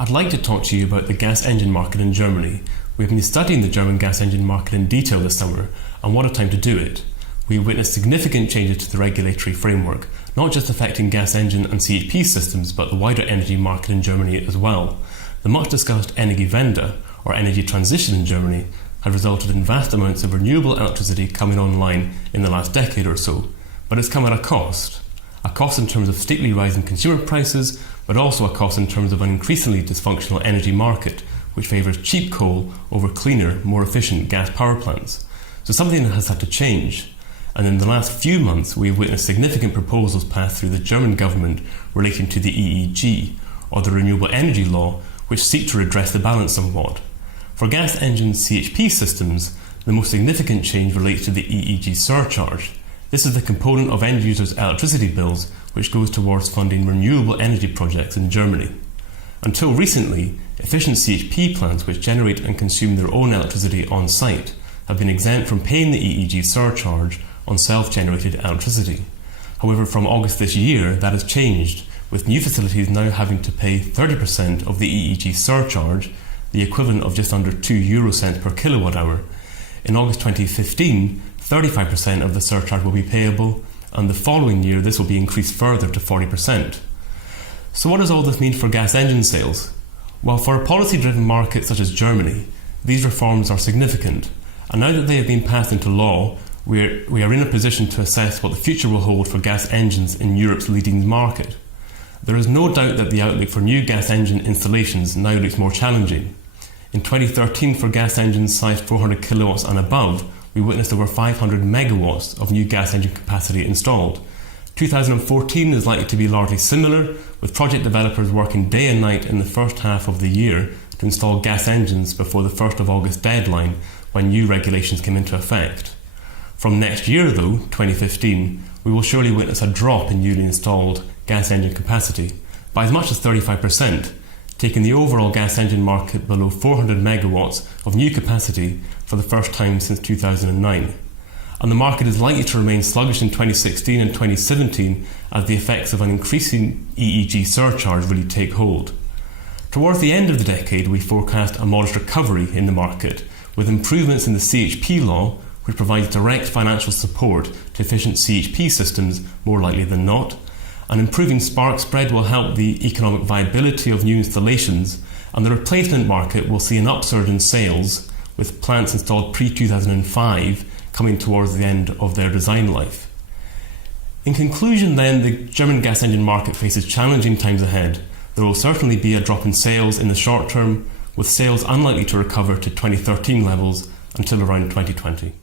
I'd like to talk to you about the gas engine market in Germany. We've been studying the German gas engine market in detail this summer, and what a time to do it. We've witnessed significant changes to the regulatory framework, not just affecting gas engine and CHP systems, but the wider energy market in Germany as well. The much discussed Energiewende, or energy transition in Germany, has resulted in vast amounts of renewable electricity coming online in the last decade or so, but it's come at a cost. A cost in terms of steeply rising consumer prices, but also a cost in terms of an increasingly dysfunctional energy market, which favours cheap coal over cleaner, more efficient gas power plants. So something has had to change. And in the last few months, we have witnessed significant proposals passed through the German government relating to the EEG, or the Renewable Energy Law, which seek to redress the balance somewhat. For gas engine CHP systems, the most significant change relates to the EEG surcharge. This is the component of end users' electricity bills which goes towards funding renewable energy projects in Germany. Until recently, efficient CHP plants which generate and consume their own electricity on site have been exempt from paying the EEG surcharge on self-generated electricity. However, from August this year, that has changed, with new facilities now having to pay 30% of the EEG surcharge, the equivalent of just under 2 euro cents per kilowatt hour. In August 2015, 35% of the surcharge will be payable, and the following year this will be increased further to 40%. So what does all this mean for gas engine sales? Well, for a policy-driven market such as Germany, these reforms are significant, and now that they have been passed into law, we are in a position to assess what the future will hold for gas engines in Europe's leading market. There is no doubt that the outlook for new gas engine installations now looks more challenging. In 2013, for gas engines sized 400 kilowatts and above, we witnessed over 500 megawatts of new gas engine capacity installed. 2014 is likely to be largely similar, with project developers working day and night in the first half of the year to install gas engines before the 1st of August deadline when new regulations came into effect. From next year though, 2015, we will surely witness a drop in newly installed gas engine capacity by as much as 35%, taking the overall gas engine market below 400 megawatts of new capacity for the first time since 2009. And the market is likely to remain sluggish in 2016 and 2017 as the effects of an increasing EEG surcharge really take hold. Towards the end of the decade, we forecast a modest recovery in the market, with improvements in the CHP law, which provides direct financial support to efficient CHP systems more likely than not. An improving spark spread will help the economic viability of new installations, and the replacement market will see an upsurge in sales, with plants installed pre-2005 coming towards the end of their design life. In conclusion then, the German gas engine market faces challenging times ahead. There will certainly be a drop in sales in the short term, with sales unlikely to recover to 2013 levels until around 2020.